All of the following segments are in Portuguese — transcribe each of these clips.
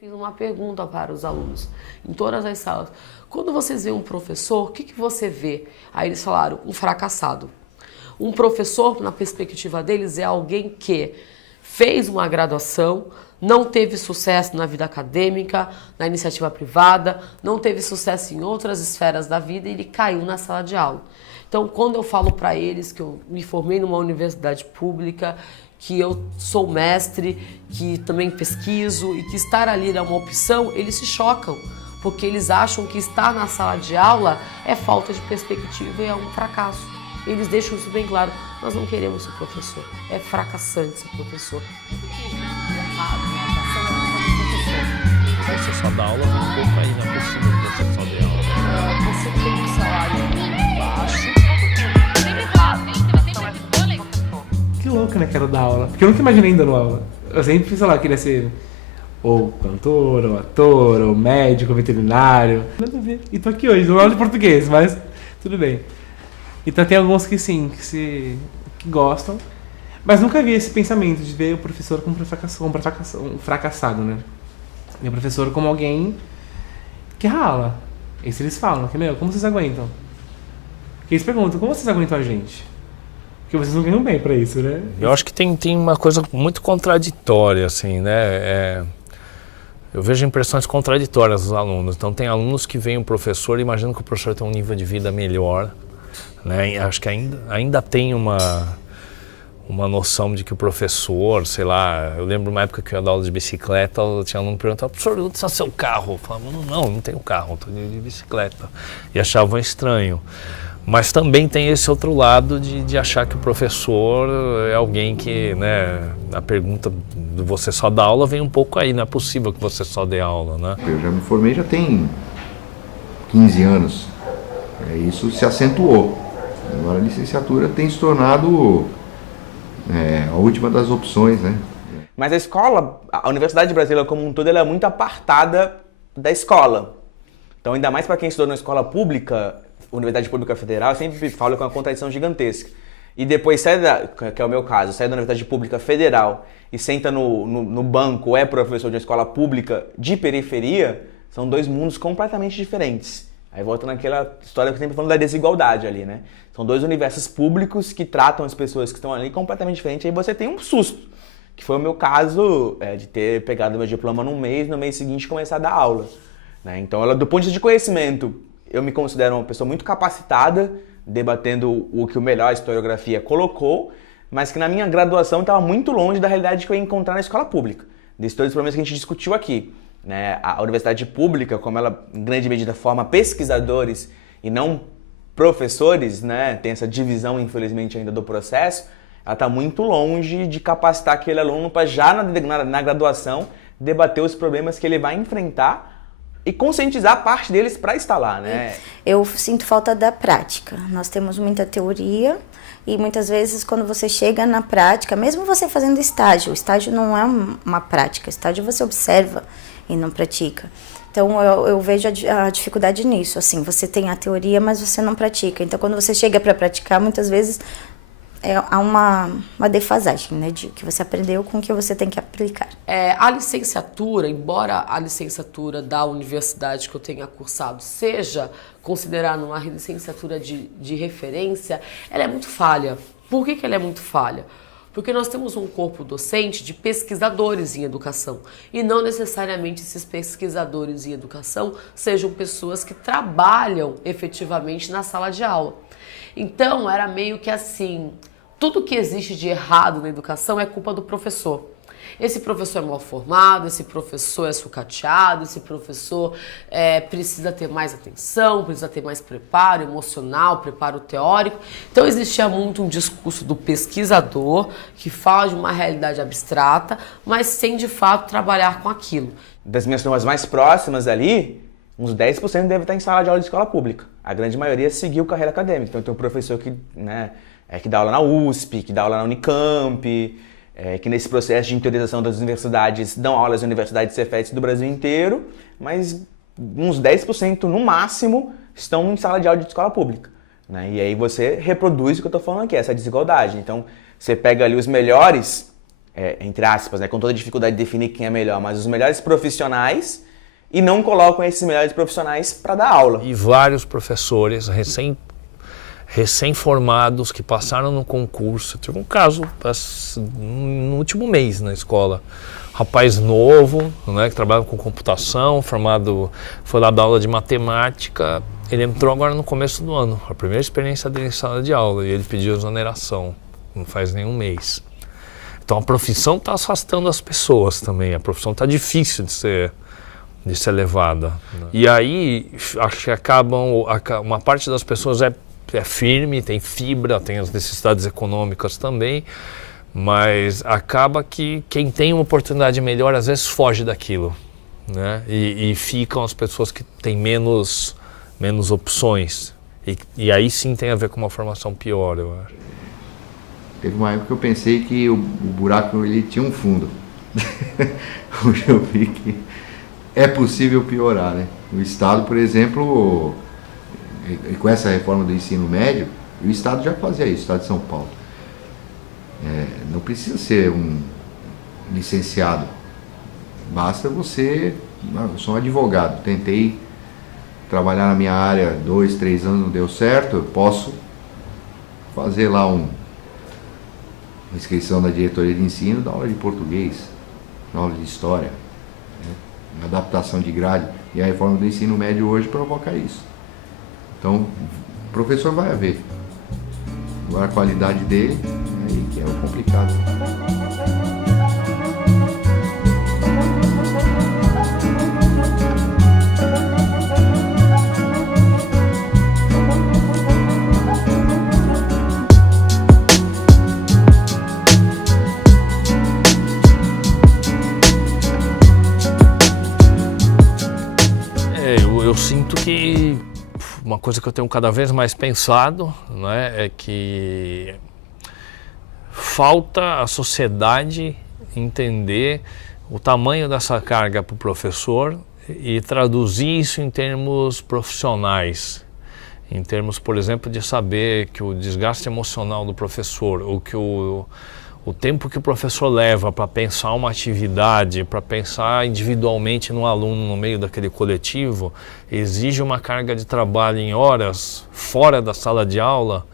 Fiz uma pergunta para os alunos em todas as salas. Quando vocês veem um professor, o que você vê? Aí eles falaram, um fracassado. Um professor, na perspectiva deles, é alguém que fez uma graduação, não teve sucesso na vida acadêmica, na iniciativa privada, não teve sucesso em outras esferas da vida e ele caiu na sala de aula. Então, quando eu falo para eles que eu me formei numa universidade pública, que eu sou mestre, que também pesquiso e que estar ali é uma opção, eles se chocam, porque eles acham que estar na sala de aula é falta de perspectiva e é um fracasso. Eles deixam isso bem claro, nós não queremos ser professor, é fracassante ser professor. Você só dá aula, um pouco aí na por cima de você só dê aula. Você tem um salário baixo. Que louco, né, que era dar aula. Porque eu nunca imaginei dando aula. Eu sempre, sei lá, queria ser ou cantor, ou ator, ou médico, ou veterinário. Nada a ver. E tô aqui hoje, dou aula de português, mas tudo bem. Então tem alguns que sim, que gostam. Mas nunca vi esse pensamento de ver o professor como um fracassado, né? E o professor como alguém que rala. Isso eles falam, que, meu, como vocês aguentam? Porque eles perguntam, como vocês aguentam a gente? Porque vocês não ganham bem pra isso, né? Eu acho que tem uma coisa muito contraditória, assim, né? Eu vejo impressões contraditórias dos alunos. Então, tem alunos que veem o professor e imaginam que o professor tem um nível de vida melhor, né? E acho que ainda tem uma noção de que o professor, sei lá, eu lembro uma época que eu ia dar aula de bicicleta, tinha aluno que perguntava, professor, onde está seu carro? Eu falava, não tenho carro, estou de bicicleta. E achavam estranho. Mas também tem esse outro lado de achar que o professor é alguém que, né, a pergunta de você só dar aula vem um pouco aí, não é possível que você só dê aula, né? Eu já me formei já tem 15 anos, isso se acentuou. Agora a licenciatura tem se tornado a última das opções, né? Mas a escola, a Universidade Brasileira como um todo, ela é muito apartada da escola. Então, ainda mais para quem estudou na escola pública, Universidade Pública Federal, eu sempre falo que é uma contradição gigantesca. E depois que é o meu caso, sai da Universidade Pública Federal e senta no banco, é professor de uma escola pública de periferia, são dois mundos completamente diferentes. Aí volta naquela história que eu sempre falo da desigualdade ali, né? São dois universos públicos que tratam as pessoas que estão ali completamente diferentes, aí você tem um susto, que foi o meu caso de ter pegado meu diploma no mês seguinte começar a dar aula, né? Então, do ponto de vista de conhecimento, eu me considero uma pessoa muito capacitada, debatendo o que o melhor a historiografia colocou, mas que na minha graduação estava muito longe da realidade que eu ia encontrar na escola pública. Desses todos os problemas que a gente discutiu aqui, né? A universidade pública, como ela em grande medida forma pesquisadores e não professores, né? Tem essa divisão, infelizmente, ainda do processo, ela está muito longe de capacitar aquele aluno para já na graduação debater os problemas que ele vai enfrentar e conscientizar parte deles para estar lá, né? Eu sinto falta da prática. Nós temos muita teoria e muitas vezes quando você chega na prática, mesmo você fazendo estágio, o estágio não é uma prática, estágio você observa e não pratica. Então eu vejo a dificuldade nisso, assim, você tem a teoria, mas você não pratica. Então quando você chega para praticar, muitas vezes há uma defasagem, né, de que você aprendeu com o que você tem que aplicar. A licenciatura, embora a licenciatura da universidade que eu tenha cursado seja considerada uma licenciatura de referência, ela é muito falha. Por que ela é muito falha? Porque nós temos um corpo docente de pesquisadores em educação e não necessariamente esses pesquisadores em educação sejam pessoas que trabalham efetivamente na sala de aula. Então, era meio que assim, tudo que existe de errado na educação é culpa do professor. Esse professor é mal formado, esse professor é sucateado, esse professor precisa ter mais atenção, precisa ter mais preparo emocional, preparo teórico. Então, existia muito um discurso do pesquisador que fala de uma realidade abstrata, mas sem, de fato, trabalhar com aquilo. Das minhas turmas mais próximas ali, uns 10% deve estar em sala de aula de escola pública. A grande maioria seguiu carreira acadêmica. Então tem um professor que, né, que dá aula na USP, que dá aula na Unicamp, que nesse processo de interiorização das universidades dão aulas em universidades Cefetes do Brasil inteiro, mas uns 10% no máximo estão em sala de aula de escola pública, né? E aí você reproduz o que eu estou falando aqui, essa desigualdade. Então você pega ali os melhores entre aspas, né, com toda a dificuldade de definir quem é melhor, mas os melhores profissionais e não colocam esses melhores profissionais para dar aula. E vários professores recém-formados que passaram no concurso. Eu tive um caso no último mês na escola. Rapaz novo, né, que trabalha com computação, formado, foi lá dar aula de matemática. Ele entrou agora no começo do ano, a primeira experiência dele em sala de aula, e ele pediu exoneração, não faz nenhum mês. Então a profissão está afastando as pessoas também, a profissão está difícil de ser levada. E aí, acho que uma parte das pessoas é firme, tem fibra, tem as necessidades econômicas também, mas acaba que quem tem uma oportunidade melhor às vezes foge daquilo, né? E ficam as pessoas que têm menos opções. E aí sim tem a ver com uma formação pior, eu acho. Teve uma época que eu pensei que o buraco ele tinha um fundo. Hoje eu vi que é possível piorar, né? O Estado, por exemplo, com essa reforma do ensino médio, o Estado já fazia isso, o Estado de São Paulo. Não precisa ser um licenciado, basta você... Eu sou um advogado, tentei trabalhar na minha área 2, 3 anos, não deu certo, eu posso fazer lá uma inscrição na diretoria de ensino, dar aula de português, dar aula de história, né? Uma adaptação de grade. E a reforma do ensino médio hoje provoca isso. Então, o professor vai haver. Agora a qualidade dele, aí que é o complicado. Eu sinto que uma coisa que eu tenho cada vez mais pensado, né, é que falta a sociedade entender o tamanho dessa carga para o professor e traduzir isso em termos profissionais. Em termos, por exemplo, de saber que o desgaste emocional do professor, ou que o tempo que o professor leva para pensar uma atividade, para pensar individualmente no aluno no meio daquele coletivo, exige uma carga de trabalho em horas fora da sala de aula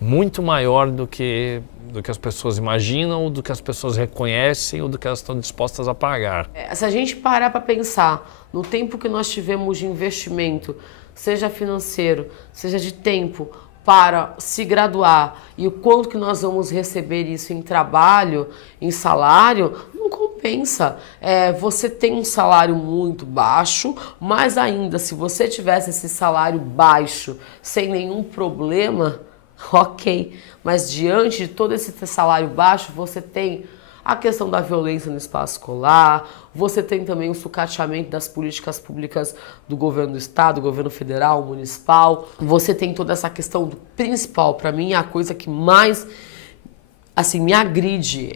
muito maior do que as pessoas imaginam, ou do que as pessoas reconhecem, ou do que elas estão dispostas a pagar. Se a gente parar para pensar no tempo que nós tivemos de investimento, seja financeiro, seja de tempo, para se graduar e o quanto que nós vamos receber isso em trabalho, em salário, não compensa. Você tem um salário muito baixo, mas ainda se você tivesse esse salário baixo sem nenhum problema, ok. Mas diante de todo esse salário baixo, você tem a questão da violência no espaço escolar, você tem também o sucateamento das políticas públicas do governo do estado, do governo federal, municipal. Você tem toda essa questão do principal, para mim, a coisa que mais assim, me agride.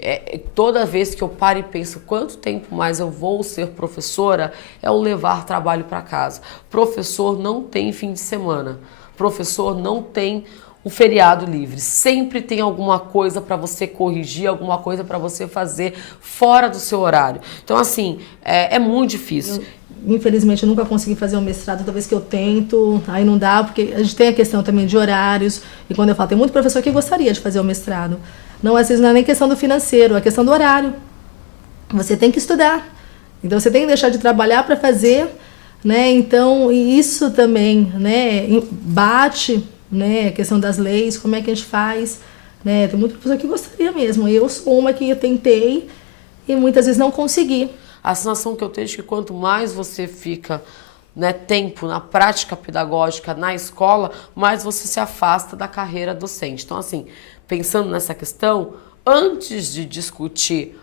Toda vez que eu paro e penso quanto tempo mais eu vou ser professora, é o levar trabalho para casa. Professor não tem fim de semana, professor não tem um feriado livre, sempre tem alguma coisa para você corrigir, alguma coisa para você fazer fora do seu horário. Então, assim, é muito difícil. Infelizmente, eu nunca consegui fazer um mestrado, toda vez que eu tento, aí não dá, porque a gente tem a questão também de horários, e quando eu falo, tem muito professor que gostaria de fazer o mestrado. Não, às vezes não é nem questão do financeiro, é questão do horário. Você tem que estudar, então você tem que deixar de trabalhar para fazer, né? Então, e isso também, né, bate, né, a questão das leis, como é que a gente faz, né? Tem muito professor que gostaria mesmo. Eu sou uma que eu tentei e muitas vezes não consegui. A sensação que eu tenho é que quanto mais você fica, né, tempo na prática pedagógica na escola, mais você se afasta da carreira docente. Então, assim, pensando nessa questão, antes de discutir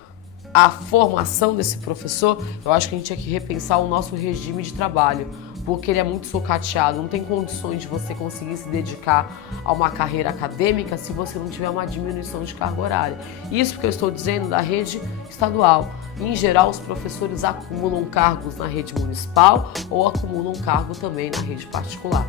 a formação desse professor, eu acho que a gente tinha que repensar o nosso regime de trabalho, porque ele é muito sucateado, não tem condições de você conseguir se dedicar a uma carreira acadêmica se você não tiver uma diminuição de carga horária. Isso porque eu estou dizendo da rede estadual. Em geral, os professores acumulam cargos na rede municipal ou acumulam cargo também na rede particular.